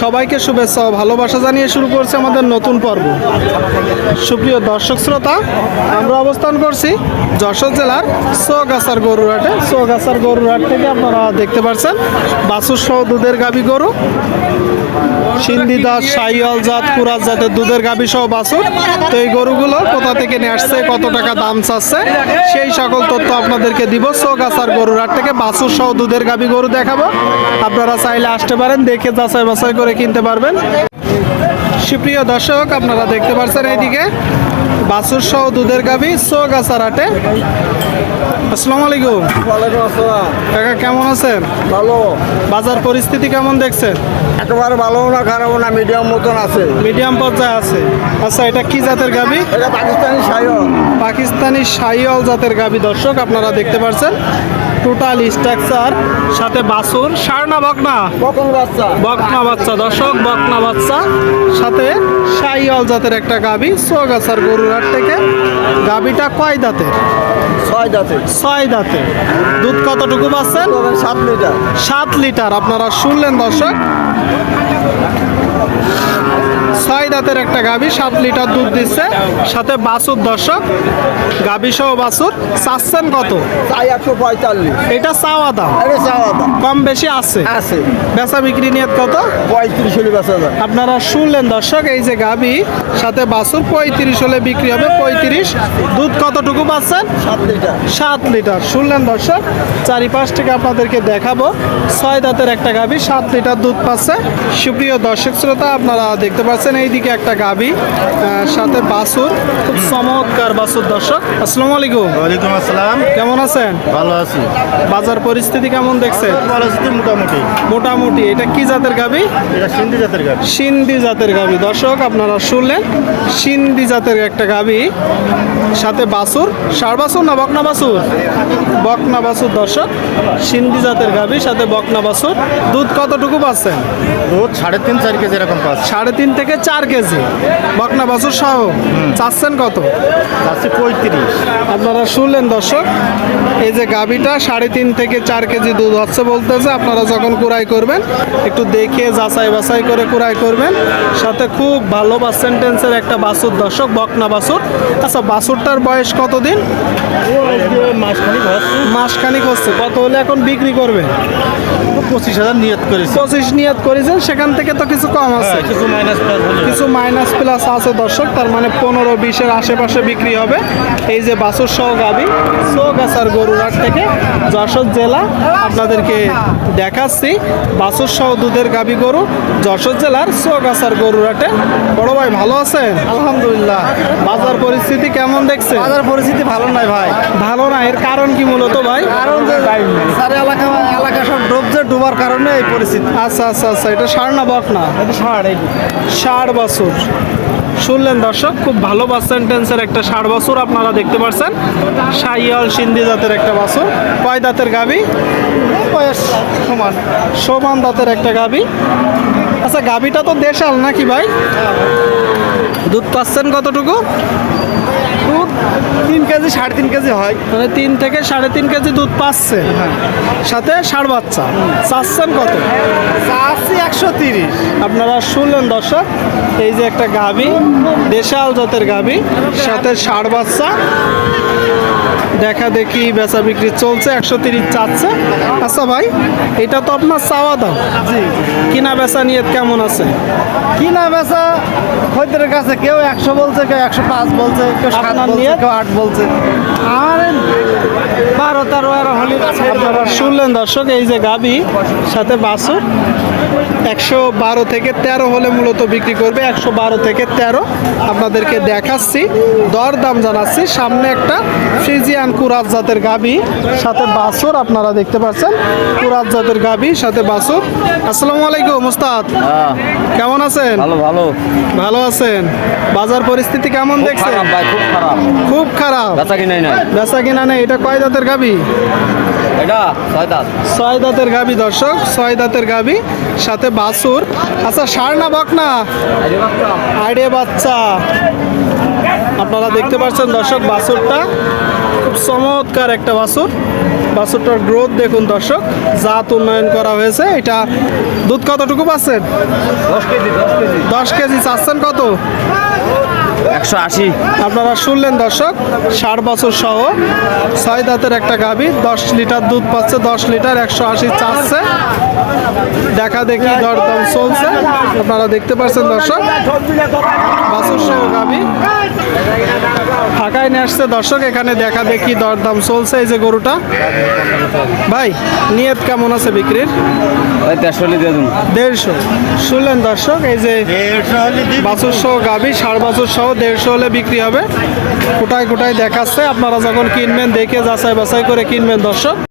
সবাইকে শুভেচ্ছা ও ভালোবাসা জানিয়ে শুরু করছে আমাদের নতুন পর্ব। সুপ্রিয় দর্শক শ্রোতা, আমরা অবস্থান করছি যশোর জেলার সোগাছার গরুরহাটে। সোগাছার গরুরহাট থেকে আপনারা দেখতে পাচ্ছেন বাসুর সহ দুধের গাবি গরু। সিন্ধি দাস সাইয়াল জাত কুরাজ জাতের দুধের গাভী সহ বাছুর। তো এই গরুগুলো কোথা থেকে নিয়ে আসছে, কত টাকা দাম চাচ্ছে, সেই সকল তথ্য আপনাদেরকে দিব। সোগাছার গরুর হাট থেকে বাছুর সহ দুধের গাভী গরু দেখাবো। আপনারা চাইলে আসতে পারেন, দেখে যাচাই বাছাই করে কিনতে পারবেন। সুপ্রিয় দর্শক, আপনারা দেখতে পারছেন এইদিকে। বাছুর সহ দুধের গাভী সোগাছার হাটে। আসসালামু আলাইকুম। ওয়ালাইকুম আসসালাম। কাকা কেমন আছেন? ভালো। বাজার পরিস্থিতি কেমন দেখছেন? একেবারে ভালো না খারাপ না মিডিয়াম মতন আছে। মিডিয়াম পর্যায়ে আছে। আচ্ছা এটা কি জাতের গাভী এটা পাকিস্তানি সায়ন পাকিস্তানি শাইওয়াল জাতের গাভী দর্শক আপনারা দেখতে পাচ্ছেন টোটাল স্ট্রাকচার সাথে বাসুর সার না বকনা? বাচ্চা। বকনা বাচ্চা দর্শক বকনা বাচ্চা। সাথে শাইওয়াল জাতের একটা গাভী সোগাছার গরুর হাট থেকে। গাবিটা কয় দাঁতের? ছয় জাতি ছয় দাঁতে। দুধ কতটুকু পাচ্ছেন? সাত লিটার। সাত লিটার। আপনারা শুনলেন দর্শক। ছয় দাঁতের একটা গাভী সাত লিটার দুধ দিচ্ছে। সাথে বাছুর দর্শক গাভী সহ বাছুর চাচ্ছেন কত? চাই একশো পঁয়তাল্লিশ। এটা চাওয়া দাম। এটা চাওয়া দাম। কম বেশি আছে? আছে। বেচা বিক্রি নিয়ে কত? পঁয়ত্রিশ হলে বেচা যায়। আপনারা শুনলেন দর্শক এই যে গাভী সাথে বাছুর পঁয়ত্রিশ হলে বিক্রি হবে পঁয়ত্রিশ। দুধ কতটুকু পাচ্ছেন? সাত লিটার। সাত লিটার। শুনলেন দর্শক চারিপাশ থেকে আপনাদেরকে দেখাবো। ছয় দাঁতের একটা গাভী সাত লিটার দুধ পাচ্ছে। সুপ্রিয় দর্শক শ্রোতা আপনারা দেখতে পাচ্ছেন এইদিকে একটা গাবি সাথে বাসুর খুব চমৎকার বাসুর দর্শক। আসসালামু আলাইকুম। ওয়ালাইকুম আসসালাম। কেমন আছেন? ভালো আছি। বাজার পরিস্থিতি কেমন দেখছেন? ভালো আছি তো মোটামুটি। মোটামুটি এটা কি জাতের গাবি এটা সিন্ধি জাতের গাবি সিন্ধি জাতের গাবি দর্শক আপনারা শুনলেন সিন্ধি জাতের একটা গাবি সাথে বাসুর। সার বাছুর না বকনা বাছুর বকনা বাছুর দর্শক সিন্ধি জাতের গাবি সাথে বকনা বাছুর দুধ কতটুকু পাচ্ছেন? দুধ সাড়ে তিন চার কেজি এরকম পাঁচ সাড়ে তিন থেকে চার কেজি। বকনা বাছুর সহ। চাচ্ছেন কত? আছে পঁয়ত্রিশ। আপনারা শুনলেন দর্শক এই যে গাভীটা সাড়ে তিন থেকে চার কেজি দুধ হচ্ছে বলতেছে আপনারা যখন কুড়াই করবেন একটু দেখে যাচাই বাছাই করে কুড়াই করবেন। সাথে খুব ভালো পার্সেন্টেন্সের একটা বাছুর দর্শক বকনা বাছুর। আচ্ছা বাছুরটার বয়স কতদিন? মাসখানিক হচ্ছে। কত হলে এখন বিক্রি করবেন? পঁচিশ হাজার নিয়ত করেছি। পঁচিশ নিয়ত করেছেন সেখান থেকে তো কিছু কম আছে। হ্যাঁ, কিছু মাইনাস কিছু মাইনাস প্লাস আছে দর্শক তার মানে পনেরো বিশের আশেপাশে বিক্রি হবে। এই যে বাসুর সহ গাবি সোগাছার গরুরহাট থেকে যশোর জেলা আপনাদেরকে দেখাচ্ছি। বাছুর সহ দুধের গাবি গরু যশোর জেলার সোগাছার গরুরহাটে বড় ভাই ভালো আছেন? আলহামদুলিল্লাহ। বাজার পরিস্থিতি কেমন দেখছে বাজার পরিস্থিতি ভালো নাই ভাই। ভালো না এর কারণ কি মূলত ভাই? কারণ এলাকা ডুবার কারণে এই পরিস্থিতি। আচ্ছা আচ্ছা আচ্ছা এটা সার না বক না? এটা ষাট এই বছর। শুনলেন দর্শক খুব ভালো পার্সেন্টেন্সের একটা ষাট বছর আপনারা দেখতে পাচ্ছেন সাইয়াল সিন্ধি জাতের একটা বাছুর কয় দাঁতের গাবি? বয়স সমান। সমান দাঁতের একটা গাবি। আচ্ছা গাবিটা তো দেশাল নাকি ভাই? দুধ পাচ্ছেন কতটুকু? দুধ তিন কেজি সাড়ে তিন কেজি হয়। মানে তিন থেকে সাড়ে তিন কেজি দুধ পাচ্ছে। সাথে ষাট বাচ্চা। চাচ্ছেন কত? চাচ্ছি একশো তিরিশ। আপনারা শুনলেন দর্শক এই যে একটা গাভী দেশাল জাতের গাভী সাথে ষাড় বাচ্চা। দেখা দেখি বেচা বিক্রি চলছে একশো তিরিশ চাচ্ছে। আচ্ছা ভাই এটা তো আপনার চাওয়া দাম। জি। কিনা বেচা নিয়ে কেমন আছে? কিনা বেচা খদ্দের কাছে কেউ একশো বলছে কেউ একশো পাঁচ বলছে কেউ সাত বলছে কেউ আট বলছে। আর বারো তেরো এরো হলে শুনলেন দর্শক এই যে গাভী সাথে বাছুর একশো বারো থেকে তেরো হলে মূলত বিক্রি করবে একশো বারো থেকে তেরো। আপনাদেরকে দেখাচ্ছি দর দাম জানাচ্ছি সামনে একটা ফ্রিজিয়ান কুরাজ জাতের গাভী সাথে বাছুর আপনারা দেখতে পাচ্ছেন। কুরাজ জাতের গাভী সাথে বাছুর। আসসালামু আলাইকুম মুস্তাদ কেমন আছেন? ভালো ভালো। ভালো আছেন। বাজার পরিস্থিতি কেমন দেখছেন? ভাই খুব খারাপ। খুব খারাপ। বেচা কিনাই নাই। বেচা কিনা নেই। এটা কয় গাভী এটা ছয় দাঁত। ছয় দাঁতের গাবি দর্শক। ছয় দাঁতের গাবি সাথে বাছুর। আচ্ছা সার না বক না? আইডিয়া বাচ্চা। আপনারা দেখতে পাচ্ছেন দর্শক বাছুরটা। চমৎকার একটা বাছুর। বাছুরটার গ্রোথ দেখুন দর্শক জাত উন্নয়ন করা হয়েছে। এটা দুধ কতটুকু পাচ্ছেন? দশ কেজি চাচ্ছেন কত? একশো আশি। আপনারা শুনলেন দর্শক ষাট বছর সহ ছয় দাঁতের একটা গাভী দশ লিটার দুধ পাচ্ছে দশ লিটার একশো আশি চাচ্ছে। দেখা দেখি দরদাম চলছে। আপনারা দেখতে পাচ্ছেন দর্শক বাছুর সহ গাভী। নিয়ে আসছে। দর্শক এখানে দেখা দেখি দরদাম চলছে এই যে গরুটা। ভাই নিয়ত কেমন আছে বিক্রির? দেড়শো শুনলেন দর্শক এই যে বাছুর সহ গাভী সাড়ে বছর সহ দেড়শো হলে বিক্রি হবে। কোটায় কোটায় দেখাচ্ছে আপনারা যখন কিনবেন দেখে যাচাই বাছাই করে কিনবেন দর্শক।